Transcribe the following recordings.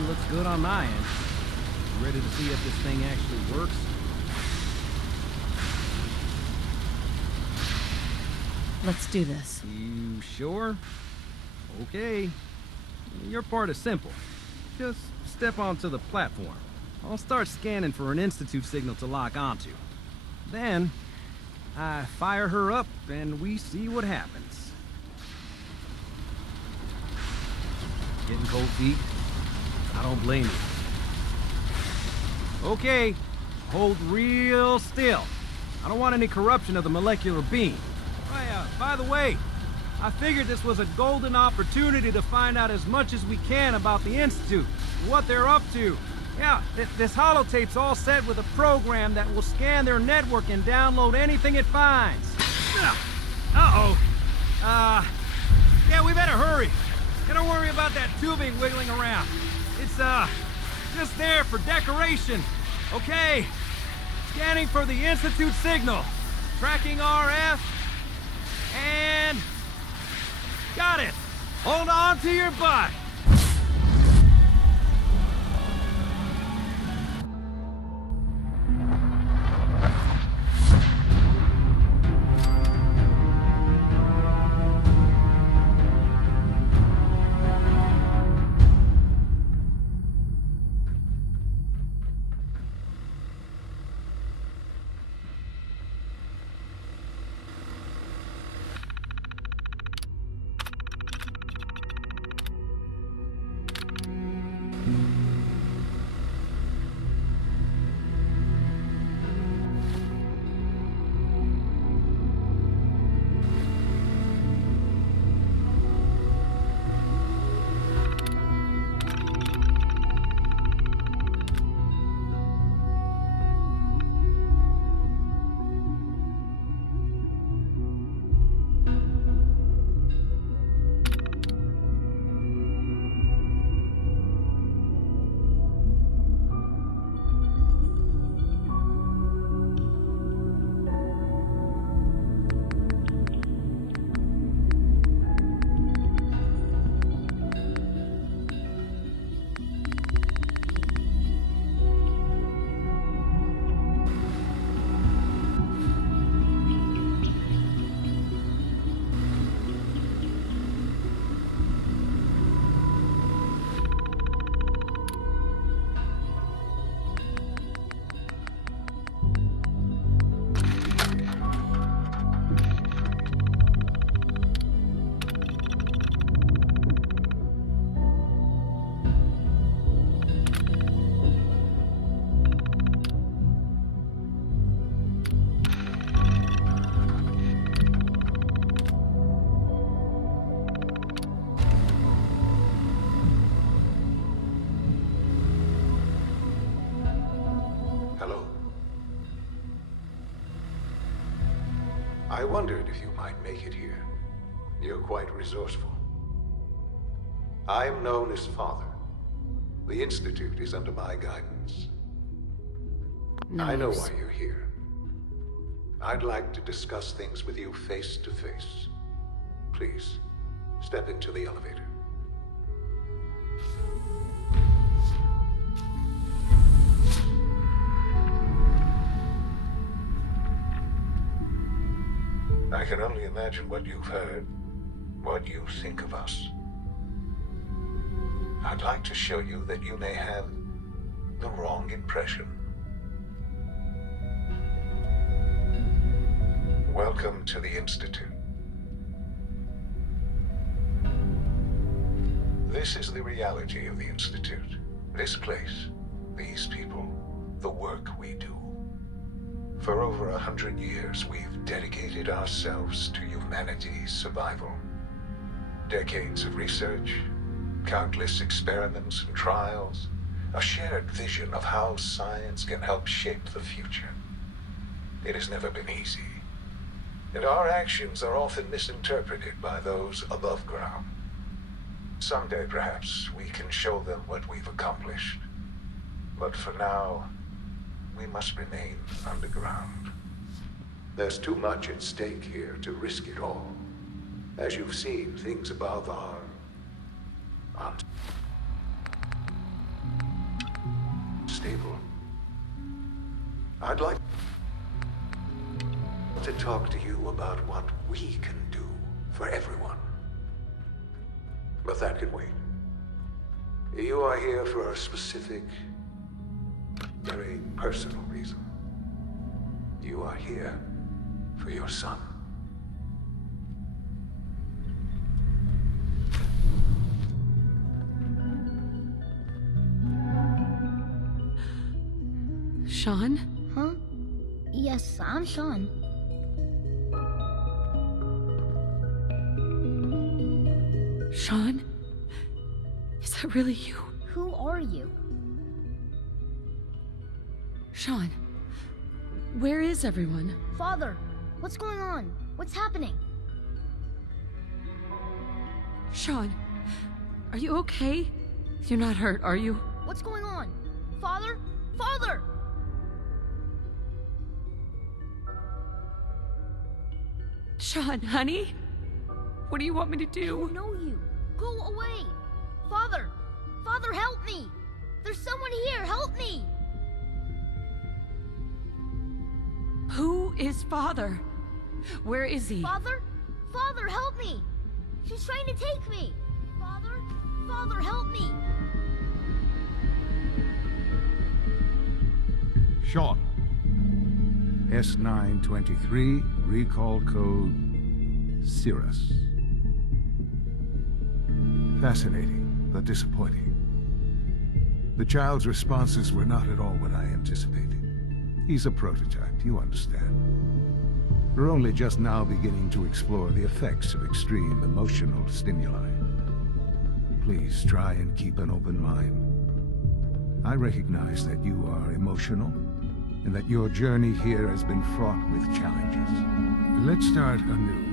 everything looks good on my end. You ready to see if this thing actually works? Let's do this. You sure? Okay. Your part is simple. Just step onto the platform. I'll start scanning for an Institute signal to lock onto. Then, I fire her up and we see what happens. Getting cold feet? I don't blame you. Okay, hold real still. I don't want any corruption of the molecular beam. By the way, I figured this was a golden opportunity to find out as much as we can about the Institute, what they're up to. Yeah, this holotape's all set with a program that will scan their network and download anything it finds. Uh-oh. Yeah, we better hurry. And don't worry about that tubing wiggling around. It's, just there for decoration. Okay. Scanning for the Institute signal. Tracking RF. And... got it. Hold on to your butt. I wondered if you might make it here. You're quite resourceful. I'm known as Father. The Institute is under my guidance. I know why you're here. I'd like to discuss things with you face to face. Please, step into the elevator. I can only imagine what you've heard, what you think of us. I'd like to show you that you may have the wrong impression. Welcome to the Institute. This is the reality of the Institute. This place, these people, the work we do. For over 100 years, we've dedicated ourselves to humanity's survival. Decades of research, countless experiments and trials, a shared vision of how science can help shape the future. It has never been easy, and our actions are often misinterpreted by those above ground. Someday, perhaps, we can show them what we've accomplished. But for now, we must remain underground. There's too much at stake here to risk it all. As you've seen, things above are... I'd like to talk to you about what we can do for everyone. But that can wait. You are here for a specific, very personal reason. You are here for your son. Sean? Huh? Yes, I'm Sean. Sean? Is that really you? Who are you? Sean, where is everyone? Father, what's going on? What's happening? Sean, are you okay? You're not hurt, are you? What's going on? Father? Father! Sean, honey? What do you want me to I do? don't know you. Go away! Father! Father, help me! There's someone here, help me! Who is Father? Where is he? Father? Father, help me! She's trying to take me! Father? Father, help me! Sean. S923, recall code Cirrus. Fascinating, but disappointing. The child's responses were not at all what I anticipated. He's a prototype, you understand. We're only just now beginning to explore the effects of extreme emotional stimuli. Please try and keep an open mind. I recognize that you are emotional, and that your journey here has been fraught with challenges. Let's start anew.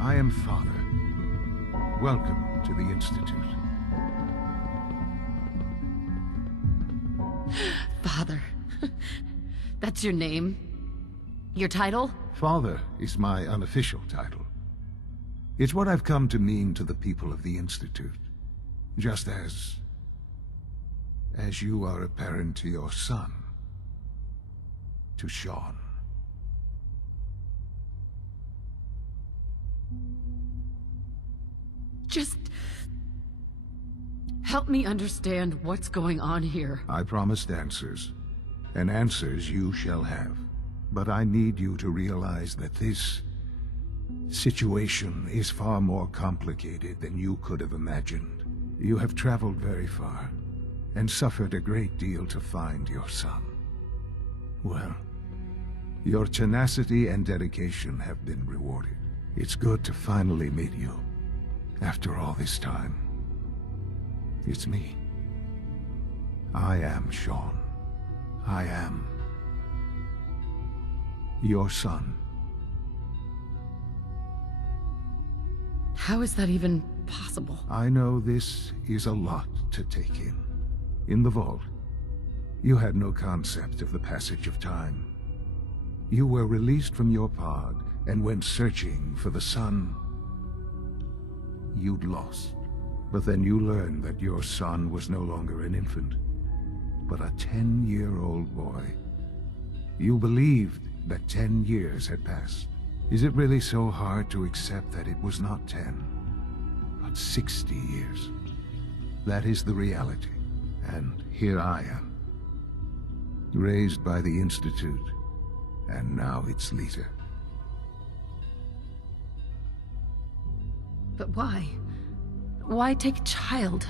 I am Father. Welcome to the Institute. Father. That's your name? Your title? Father is my unofficial title. It's what I've come to mean to the people of the Institute. Just as you are a parent to your son. To Sean. Just help me understand what's going on here. I promised answers, and answers you shall have. But I need you to realize that this situation is far more complicated than you could have imagined. You have traveled very far, and suffered a great deal to find your son. Well, your tenacity and dedication have been rewarded. It's good to finally meet you. After all this time, it's me. I am Sean. I am your son. How is that even possible? I know this is a lot to take in. In the vault, you had no concept of the passage of time. You were released from your pod and went searching for the son you'd lost. But then you learned that your son was no longer an infant, but a 10-year-old boy. You believed that 10 years had passed. Is it really so hard to accept that it was not 10, but 60 years? That is the reality. And here I am, raised by the Institute, and now its leader. But why? Why take a child?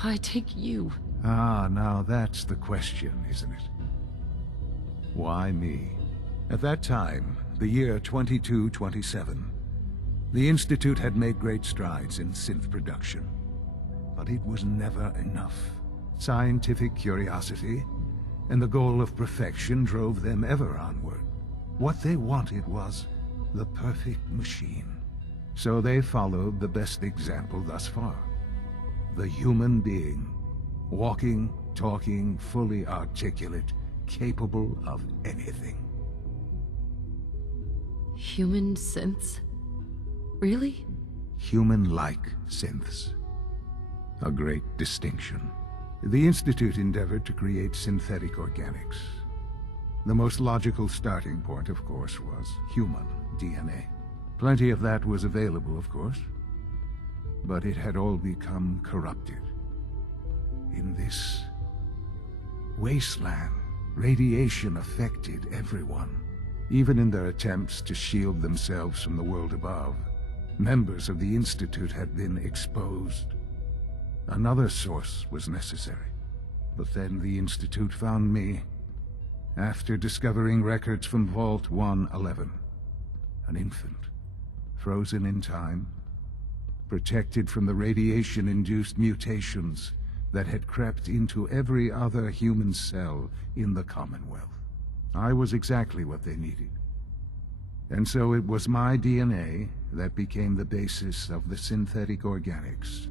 Why take you? Ah, now that's the question, isn't it? Why me? At that time, the year 2227, the Institute had made great strides in synth production. But it was never enough. Scientific curiosity and the goal of perfection drove them ever onward. What they wanted was the perfect machine. So they followed the best example thus far. The human being. Walking, talking, fully articulate, capable of anything. Human synths? Really? Human-like synths. A great distinction. The Institute endeavored to create synthetic organics. The most logical starting point, of course, was human DNA. Plenty of that was available, of course, but it had all become corrupted. In this wasteland, radiation affected everyone. Even in their attempts to shield themselves from the world above, members of the Institute had been exposed. Another source was necessary. But then the Institute found me, after discovering records from Vault 111. An infant, frozen in time, protected from the radiation-induced mutations that had crept into every other human cell in the Commonwealth. I was exactly what they needed. And so it was my DNA that became the basis of the synthetic organics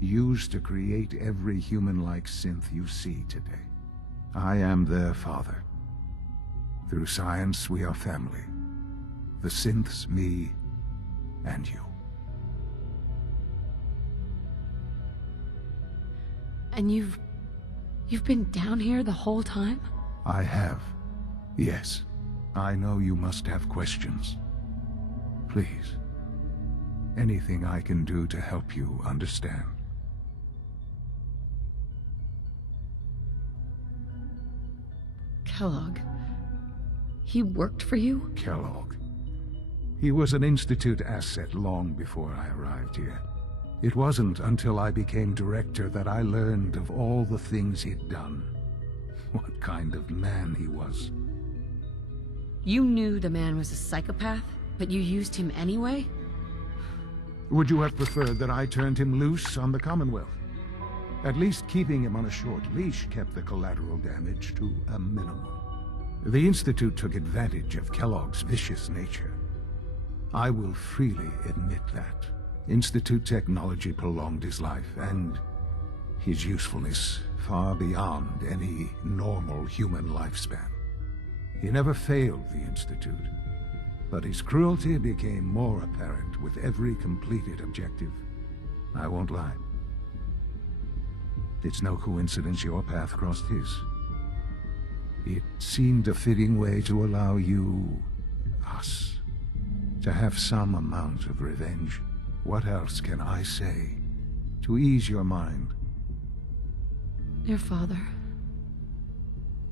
used to create every human-like synth you see today. I am their father. Through science, we are family. The synths, me, and you. And you've been down here the whole time? I have. Yes. I know you must have questions. Please. Anything I can do to help you understand. Kellogg. He worked for you? Kellogg. He was an Institute asset long before I arrived here. It wasn't until I became director that I learned of all the things he'd done. What kind of man he was. You knew the man was a psychopath, but you used him anyway? Would you have preferred that I turned him loose on the Commonwealth? At least keeping him on a short leash kept the collateral damage to a minimum. The Institute took advantage of Kellogg's vicious nature. I will freely admit that. Institute technology prolonged his life, and his usefulness far beyond any normal human lifespan. He never failed the Institute, but his cruelty became more apparent with every completed objective. I won't lie. It's no coincidence your path crossed his. It seemed a fitting way to allow you, us, to have some amount of revenge. What else can I say to ease your mind? Your father.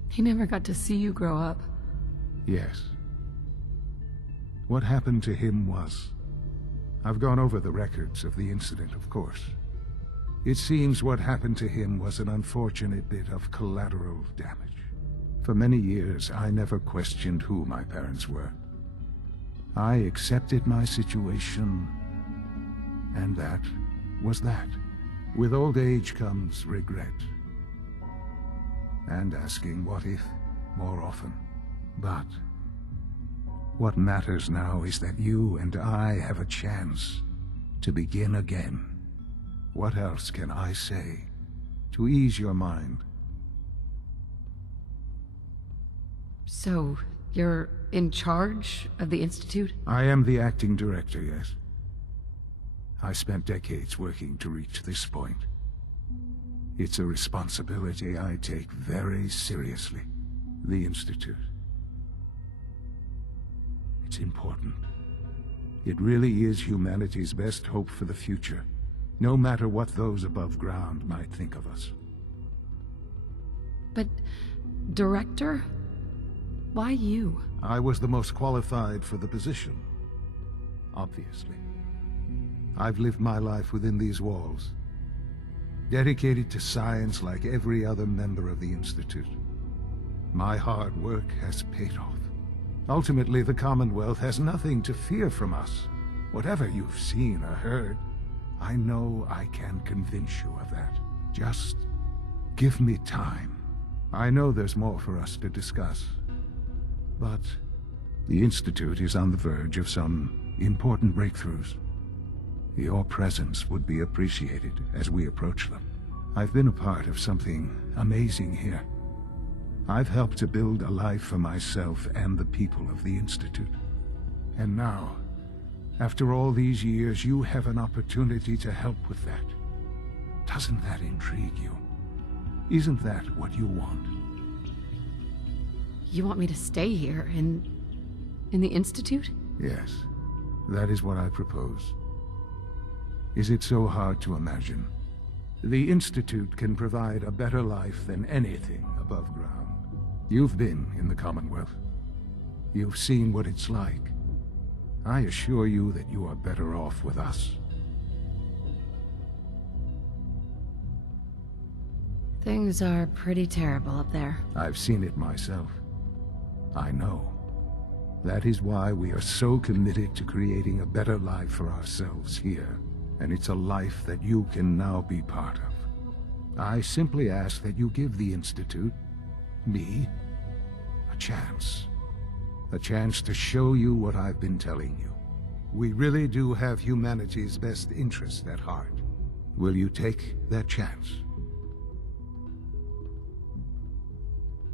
He never got to see you grow up. Yes. What happened to him was... I've gone over the records of the incident, of course. It seems what happened to him was an unfortunate bit of collateral damage. For many years, I never questioned who my parents were. I accepted my situation, and that was that. With old age comes regret. And asking what if more often. But what matters now is that you and I have a chance to begin again. What else can I say to ease your mind? So, you're in charge of the Institute? I am the acting director, yes. I spent decades working to reach this point. It's a responsibility I take very seriously. The Institute. It's important. It really is humanity's best hope for the future, no matter what those above ground might think of us. But... director? Why you? I was the most qualified for the position. Obviously. I've lived my life within these walls, dedicated to science like every other member of the Institute. My hard work has paid off. Ultimately, the Commonwealth has nothing to fear from us. Whatever you've seen or heard, I know I can convince you of that. Just give me time. I know there's more for us to discuss. But the Institute is on the verge of some important breakthroughs. Your presence would be appreciated as we approach them. I've been a part of something amazing here. I've helped to build a life for myself and the people of the Institute. And now, after all these years, you have an opportunity to help with that. Doesn't that intrigue you? Isn't that what you want? You want me to stay here in the Institute? Yes, that is what I propose. Is it so hard to imagine? The Institute can provide a better life than anything above ground. You've been in the Commonwealth. You've seen what it's like. I assure you that you are better off with us. Things are pretty terrible up there. I've seen it myself. I know. That is why we are so committed to creating a better life for ourselves here. And it's a life that you can now be part of. I simply ask that you give the Institute, me, a chance. A chance to show you what I've been telling you. We really do have humanity's best interest at heart. Will you take that chance?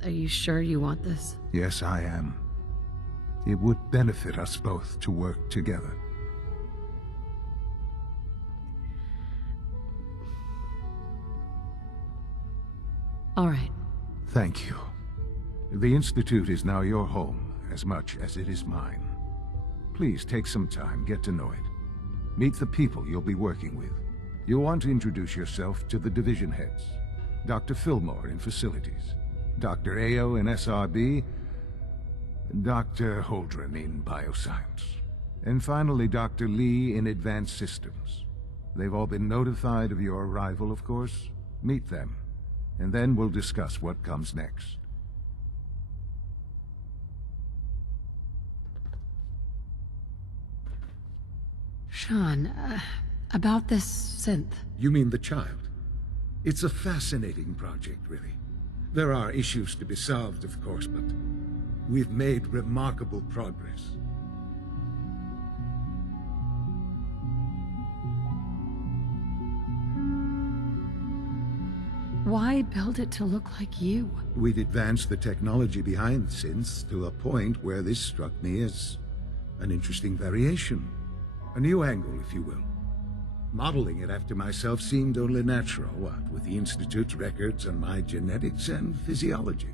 Are you sure you want this? Yes, I am. It would benefit us both to work together. All right. Thank you. The Institute is now your home, as much as it is mine. Please take some time, get to know it. Meet the people you'll be working with. You'll want to introduce yourself to the division heads. Dr. Fillmore in Facilities, Dr. Ayo in SRB, Dr. Holdren in Bioscience, and finally Dr. Lee in Advanced Systems. They've all been notified of your arrival, of course. Meet them, and then we'll discuss what comes next. Sean, about this synth. You mean the child? It's a fascinating project, really. There are issues to be solved, of course, but we've made remarkable progress. Why build it to look like you? We'd advanced the technology behind synths to a point where this struck me as an interesting variation. A new angle, if you will. Modeling it after myself seemed only natural, what with the Institute's records and my genetics and physiology.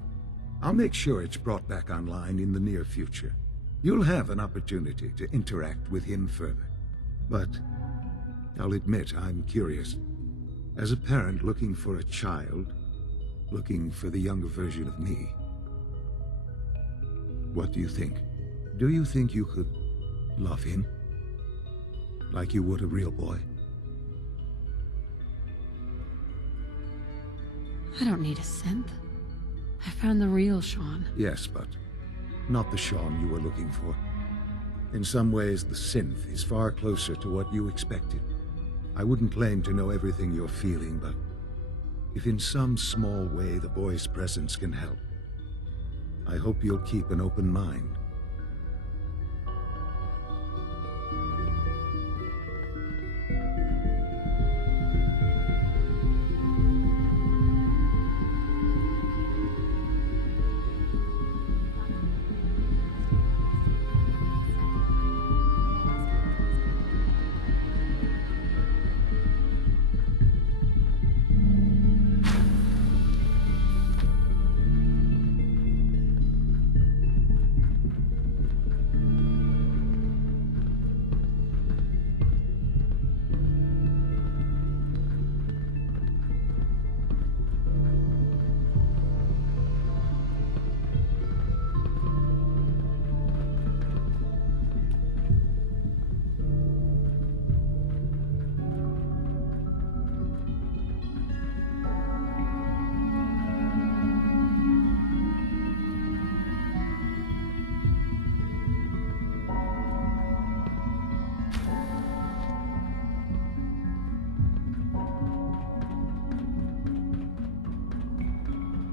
I'll make sure it's brought back online in the near future. You'll have an opportunity to interact with him further. But I'll admit I'm curious. As a parent looking for a child, looking for the younger version of me, what do you think? Do you think you could love him? Like you would a real boy? I don't need a synth. I found the real Sean. Yes, but not the Sean you were looking for. In some ways, the synth is far closer to what you expected. I wouldn't claim to know everything you're feeling, but if in some small way the boy's presence can help, I hope you'll keep an open mind.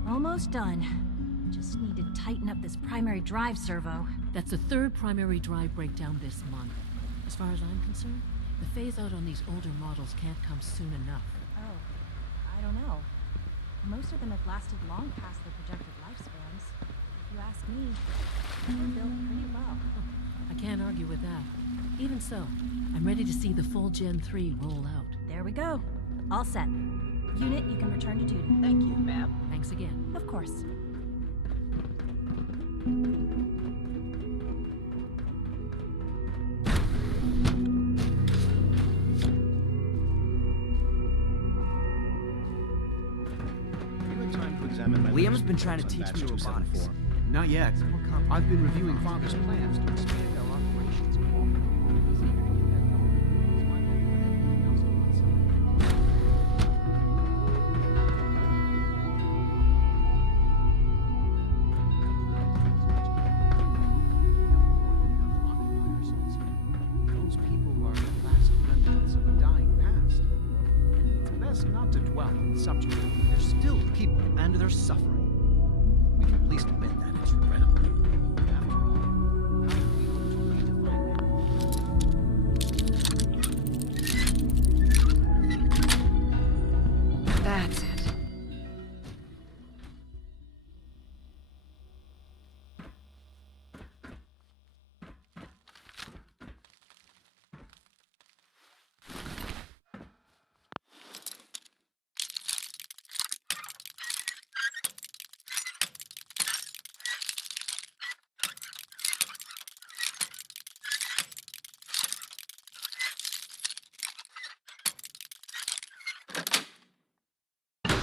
Almost done. Just need to tighten up this primary drive servo. That's the third primary drive breakdown this month. As far as I'm concerned, the phase-out on these older models can't come soon enough. Oh, I don't know. Most of them have lasted long past their projected lifespans. If you ask me, they're built pretty well. I can't argue with that. Even so, I'm ready to see the full Gen 3 roll out. There we go. All set. Unit, you can return to duty. Thank you, ma'am. Thanks again. Of course. Liam's been trying to teach me robotics. Not yet. I've been reviewing Father's plans to expand our operations. Those people are the last remnants of a dying past. It's best not to dwell on the subject. They're still people, and they're suffering. We can at least admit that it's regrettable. After all, how do we hope to redefine them? That's it.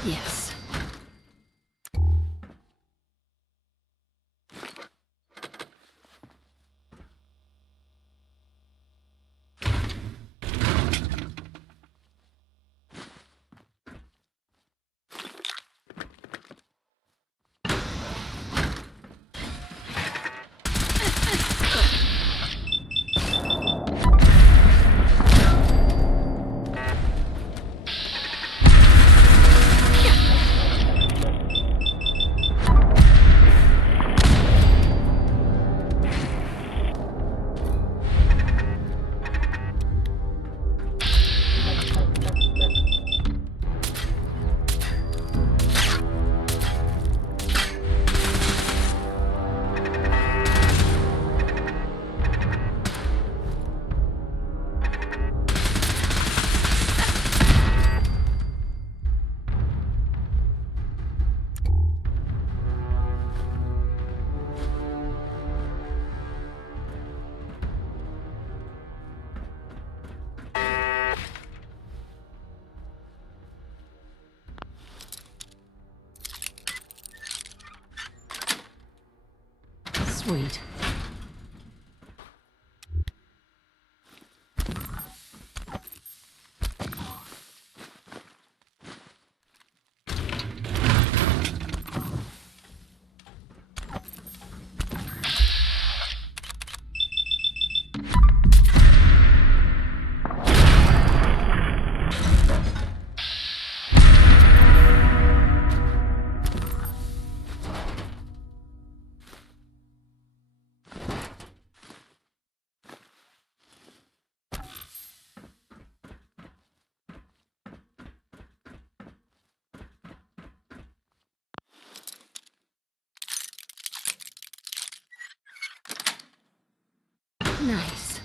Yes. Sweet. Nice.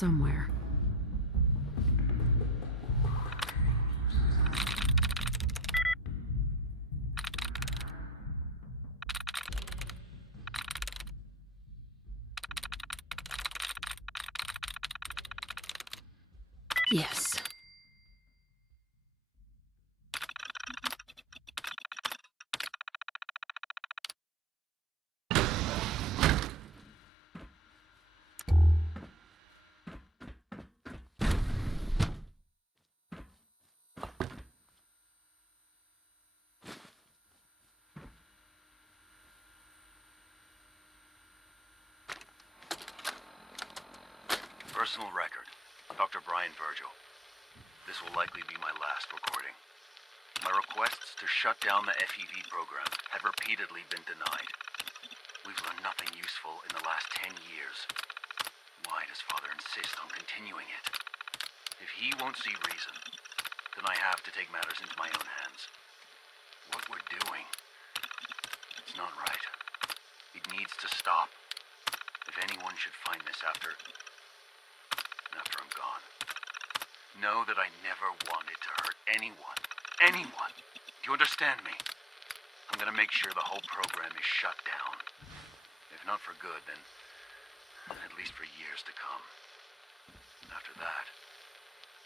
somewhere. Yes. Personal record. Dr. Brian Virgil. This will likely be my last recording. My requests to shut down the FEV program had repeatedly been denied. We've learned nothing useful in the last 10 years. Why does Father insist on continuing it? If he won't see reason, then I have to take matters into my own hands. What we're doing, it's not right. It needs to stop. If anyone should find this after I'm gone, know that I never wanted to hurt anyone. Anyone! Do you understand me? I'm gonna make sure the whole program is shut down. If not for good, then at least for years to come. After that,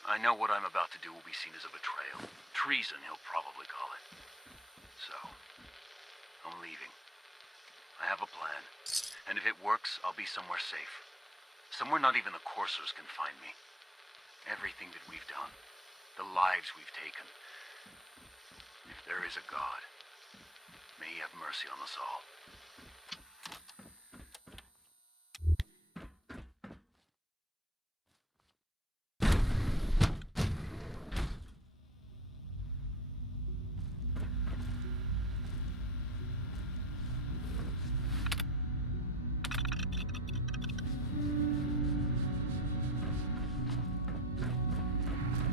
I know what I'm about to do will be seen as a betrayal. Treason, he'll probably call it. So, I'm leaving. I have a plan, and if it works, I'll be somewhere safe. Somewhere not even the coursers can find me. Everything that we've done, the lives we've taken. If there is a God, may he have mercy on us all.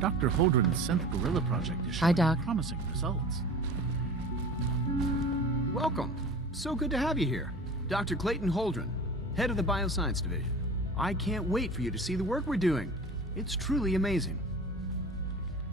Dr. Holdren's Synth Gorilla project is Hi, showing Doc. promising results. Welcome. So good to have you here. Dr. Clayton Holdren, head of the Bioscience Division. I can't wait for you to see the work we're doing. It's truly amazing.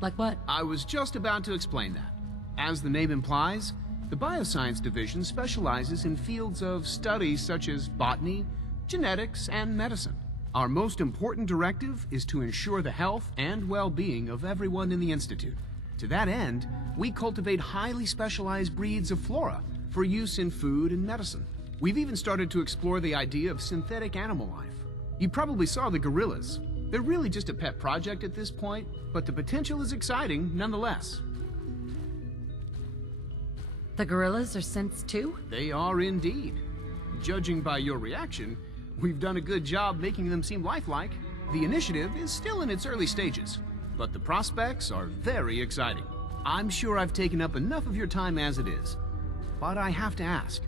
Like what? I was just about to explain that. As the name implies, the Bioscience Division specializes in fields of study such as botany, genetics, and medicine. Our most important directive is to ensure the health and well-being of everyone in the Institute. To that end, we cultivate highly specialized breeds of flora for use in food and medicine. We've even started to explore the idea of synthetic animal life. You probably saw the gorillas. They're really just a pet project at this point, but the potential is exciting nonetheless. The gorillas are synths too? They are indeed. Judging by your reaction, we've done a good job making them seem lifelike. The initiative is still in its early stages, but the prospects are very exciting. I'm sure I've taken up enough of your time as it is, but I have to ask,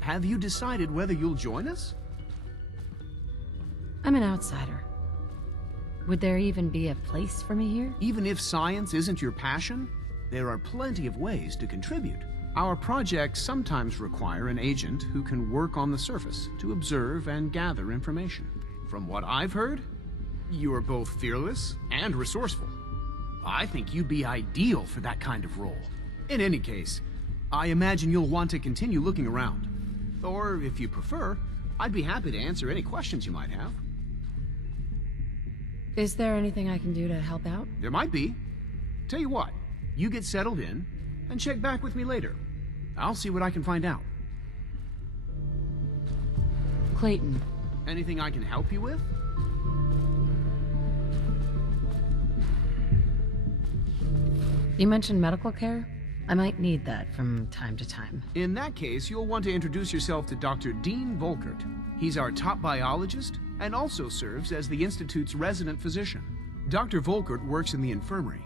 have you decided whether you'll join us? I'm an outsider. Would there even be a place for me here? Even if science isn't your passion, there are plenty of ways to contribute. Our projects sometimes require an agent who can work on the surface to observe and gather information. From what I've heard, you are both fearless and resourceful. I think you'd be ideal for that kind of role. In any case, I imagine you'll want to continue looking around. Or, if you prefer, I'd be happy to answer any questions you might have. Is there anything I can do to help out? There might be. Tell you what, you get settled in, and check back with me later. I'll see what I can find out. Clayton. Anything I can help you with? You mentioned medical care? I might need that from time to time. In that case, you'll want to introduce yourself to Dr. Dean Volkert. He's our top biologist and also serves as the Institute's resident physician. Dr. Volkert works in the infirmary.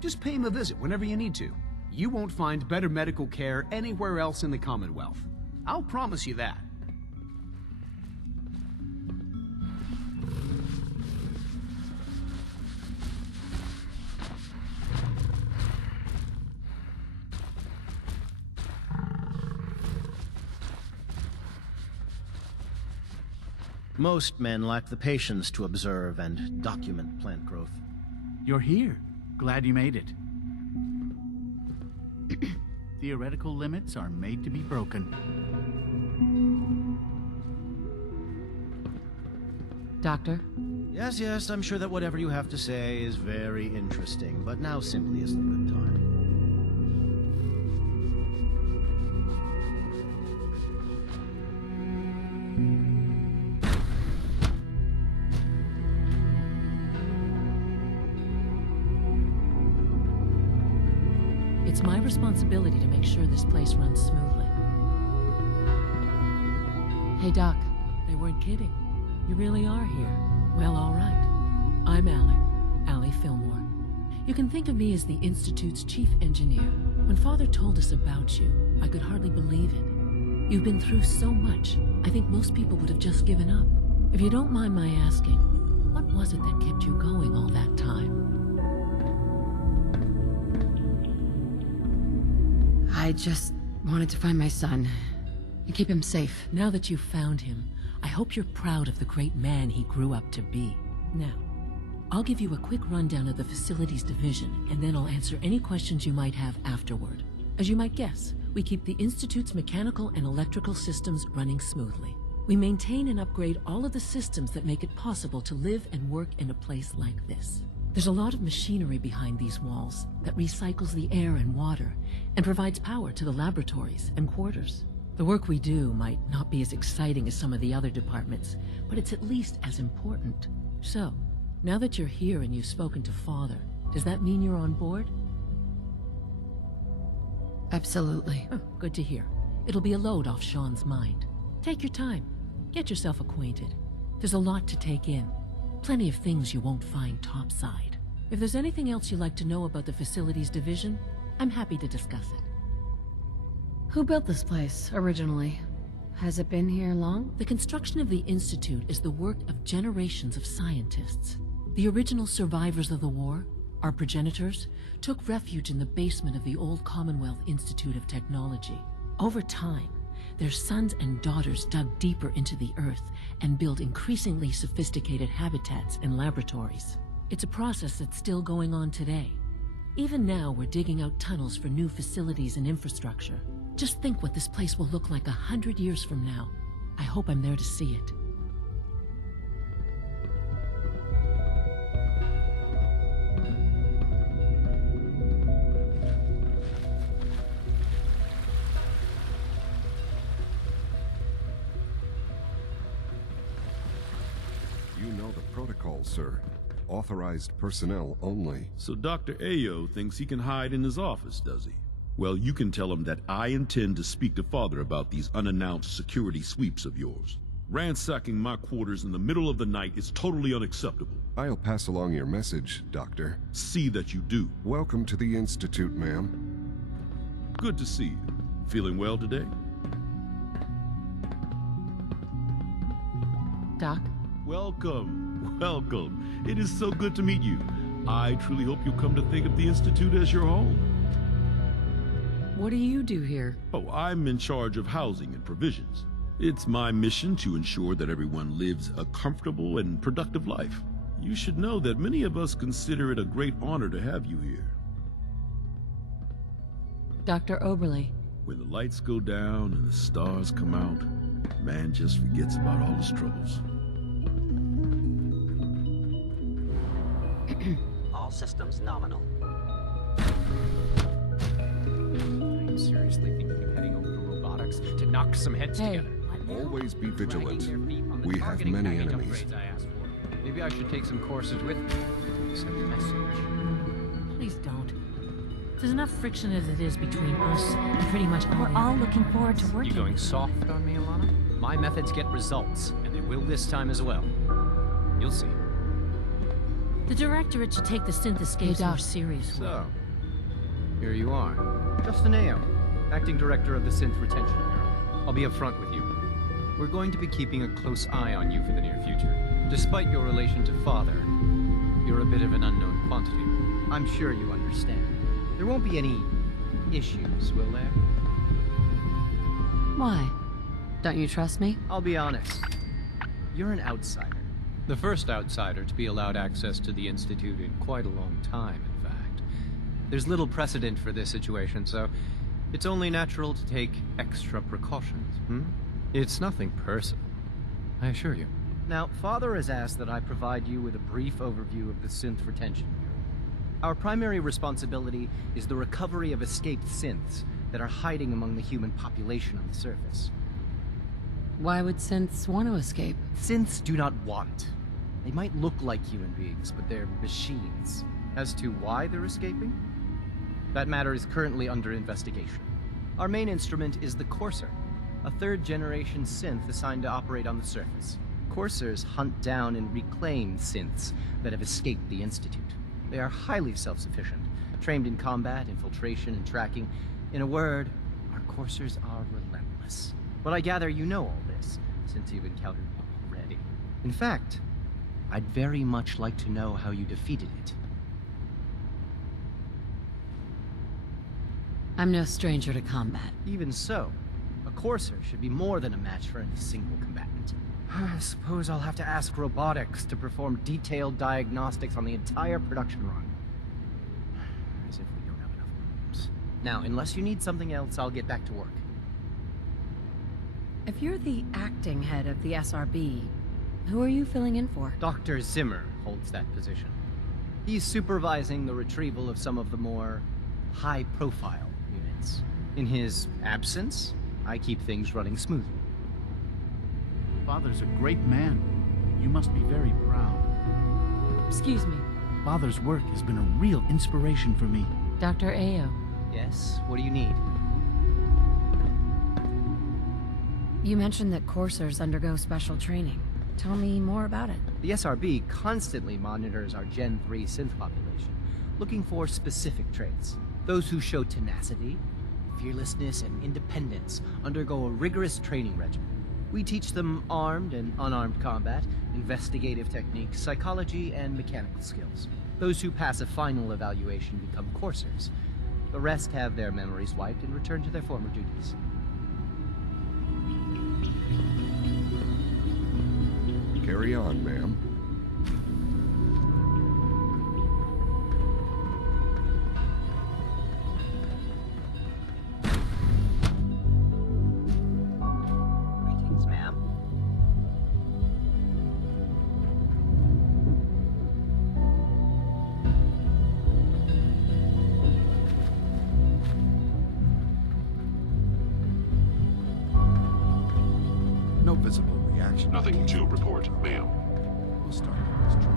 Just pay him a visit whenever you need to. You won't find better medical care anywhere else in the Commonwealth. I'll promise you that. Most men lack the patience to observe and document plant growth. You're here. Glad you made it. Theoretical limits are made to be broken. Doctor? Yes, I'm sure that whatever you have to say is very interesting, but now simply isn't a good time. It's my responsibility to make sure this place runs smoothly. Hey, Doc. They weren't kidding. You really are here. Well, all right. I'm Allie Fillmore. You can think of me as the Institute's chief engineer. When Father told us about you, I could hardly believe it. You've been through so much, I think most people would have just given up. If you don't mind my asking, what was it that kept you going all that time? I just wanted to find my son and keep him safe. Now that you've found him, I hope you're proud of the great man he grew up to be. Now, I'll give you a quick rundown of the Facilities Division, and then I'll answer any questions you might have afterward. As you might guess, we keep the Institute's mechanical and electrical systems running smoothly. We maintain and upgrade all of the systems that make it possible to live and work in a place like this. There's a lot of machinery behind these walls that recycles the air and water and provides power to the laboratories and quarters. The work we do might not be as exciting as some of the other departments, but it's at least as important. So, now that you're here and you've spoken to Father, does that mean you're on board? Absolutely. Oh, good to hear. It'll be a load off Sean's mind. Take your time. Get yourself acquainted. There's a lot to take in. Plenty of things you won't find topside. If there's anything else you'd like to know about the Facilities Division, I'm happy to discuss it. Who built this place, originally? Has it been here long? The construction of the Institute is the work of generations of scientists. The original survivors of the war, our progenitors, took refuge in the basement of the old Commonwealth Institute of Technology. Over time, their sons and daughters dug deeper into the earth and built increasingly sophisticated habitats and laboratories. It's a process that's still going on today. Even now, we're digging out tunnels for new facilities and infrastructure. Just think what this place will look like 100 years from now. I hope I'm there to see it. You know the protocol, sir. Authorized personnel only. So Dr. Ayo thinks he can hide in his office, does he? Well, you can tell him that I intend to speak to Father about these unannounced security sweeps of yours. Ransacking my quarters in the middle of the night is totally unacceptable. I'll pass along your message, Doctor. See that you do. Welcome to the Institute, ma'am. Good to see you. Feeling well today? Doc? Welcome. It is so good to meet you. I truly hope you'll come to think of the Institute as your home. What do you do here? Oh, I'm in charge of housing and provisions. It's my mission to ensure that everyone lives a comfortable and productive life. You should know that many of us consider it a great honor to have you here. Dr. Oberly. When the lights go down and the stars come out, man just forgets about all his troubles. All systems nominal. I'm seriously thinking of heading over to robotics to knock some heads together. Always be vigilant. We have many enemies. Maybe I should take some courses with me. Send a message. Please don't. There's enough friction as it is between us and pretty much all. We're all looking forward to working. You going soft on me, Alana? My methods get results, and they will this time as well. You'll see. The Directorate should take the synthescapes more seriously. So, here you are. Justin Ayo, Acting Director of the Synth Retention Bureau. I'll be upfront with you. We're going to be keeping a close eye on you for the near future. Despite your relation to Father, you're a bit of an unknown quantity. I'm sure you understand. There won't be any issues, will there? Why? Don't you trust me? I'll be honest. You're an outsider. The first outsider to be allowed access to the Institute in quite a long time, in fact. There's little precedent for this situation, so it's only natural to take extra precautions, It's nothing personal, I assure you. Now, Father has asked that I provide you with a brief overview of the Synth Retention Bureau. Our primary responsibility is the recovery of escaped synths that are hiding among the human population on the surface. Why would synths want to escape? Synths do not want. They might look like human beings, but they're machines. As to why they're escaping? That matter is currently under investigation. Our main instrument is the Courser, a third-generation synth assigned to operate on the surface. Coursers hunt down and reclaim synths that have escaped the Institute. They are highly self-sufficient, trained in combat, infiltration, and tracking. In a word, our Coursers are relentless. But I gather you know all this, since you've encountered them already. In fact, I'd very much like to know how you defeated it. I'm no stranger to combat. Even so, a Courser should be more than a match for any single combatant. I suppose I'll have to ask robotics to perform detailed diagnostics on the entire production run. As if we don't have enough problems. Now, unless you need something else, I'll get back to work. If you're the acting head of the SRB, who are you filling in for? Dr. Zimmer holds that position. He's supervising the retrieval of some of the more high-profile units. In his absence, I keep things running smoothly. Father's a great man. You must be very proud. Excuse me. Father's work has been a real inspiration for me. Dr. Ayo. Yes? What do you need? You mentioned that coursers undergo special training. Tell me more about it. The SRB constantly monitors our Gen 3 synth population, looking for specific traits. Those who show tenacity, fearlessness, and independence undergo a rigorous training regimen. We teach them armed and unarmed combat, investigative techniques, psychology, and mechanical skills. Those who pass a final evaluation become coursers. The rest have their memories wiped and return to their former duties. Carry on, ma'am. Greetings, ma'am. No visible reaction. Nothing to report, ma'am. We'll start this trial.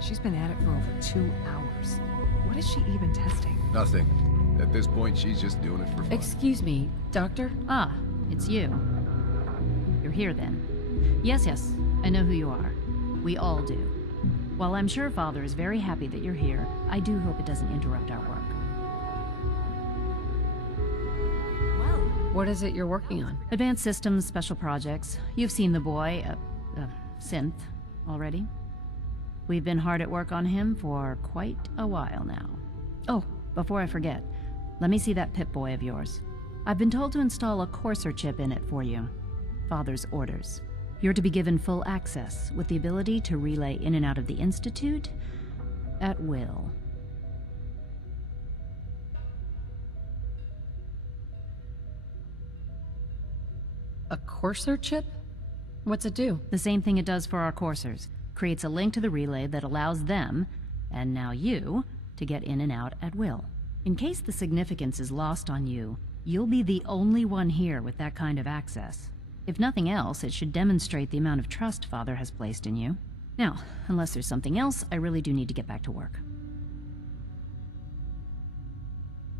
She's been at it for over 2 hours. What is she even testing? Nothing. At this point, she's just doing it for fun. Excuse me, Doctor? Ah, it's you. You're here then. Yes, I know who you are. We all do. While I'm sure Father is very happy that you're here, I do hope it doesn't interrupt our work. What is it you're working on? Advanced Systems Special Projects. You've seen the boy, Synth, already. We've been hard at work on him for quite a while now. Oh, before I forget, let me see that Pip-Boy of yours. I've been told to install a Courser chip in it for you. Father's orders. You're to be given full access, with the ability to relay in and out of the Institute at will. A Courser chip? What's it do? The same thing it does for our coursers. Creates a link to the relay that allows them, and now you, to get in and out at will. In case the significance is lost on you, you'll be the only one here with that kind of access. If nothing else, it should demonstrate the amount of trust Father has placed in you. Now, unless there's something else, I really do need to get back to work.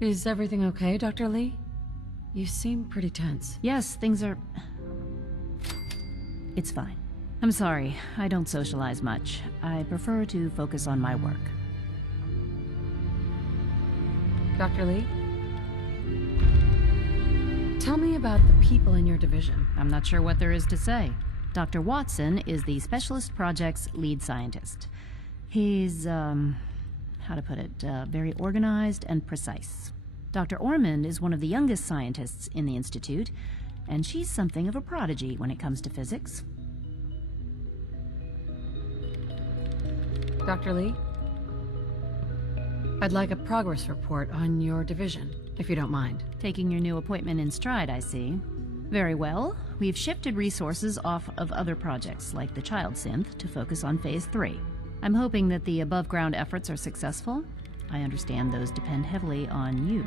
Is everything okay, Dr. Lee? You seem pretty tense. Yes, things are... It's fine. I'm sorry, I don't socialize much. I prefer to focus on my work. Dr. Lee? Tell me about the people in your division. I'm not sure what there is to say. Dr. Watson is the Specialist Project's lead scientist. He's, how to put it, very organized and precise. Dr. Ormond is one of the youngest scientists in the Institute, and she's something of a prodigy when it comes to physics. Dr. Lee? I'd like a progress report on your division, if you don't mind. Taking your new appointment in stride, I see. Very well. We've shifted resources off of other projects, like the child synth, to focus on Phase 3. I'm hoping that the above-ground efforts are successful. I understand those depend heavily on you.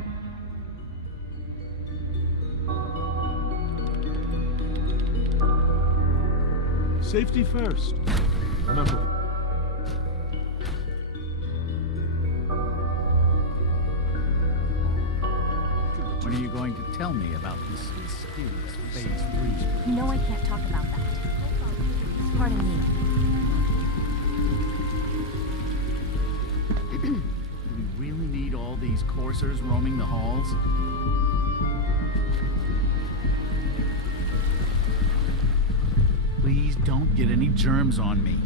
Safety first. Remember. When are you going to tell me about this mysterious Phase 3? You know I can't talk about that. Pardon me. Do we really need all these coursers roaming the halls? Please don't get any germs on me.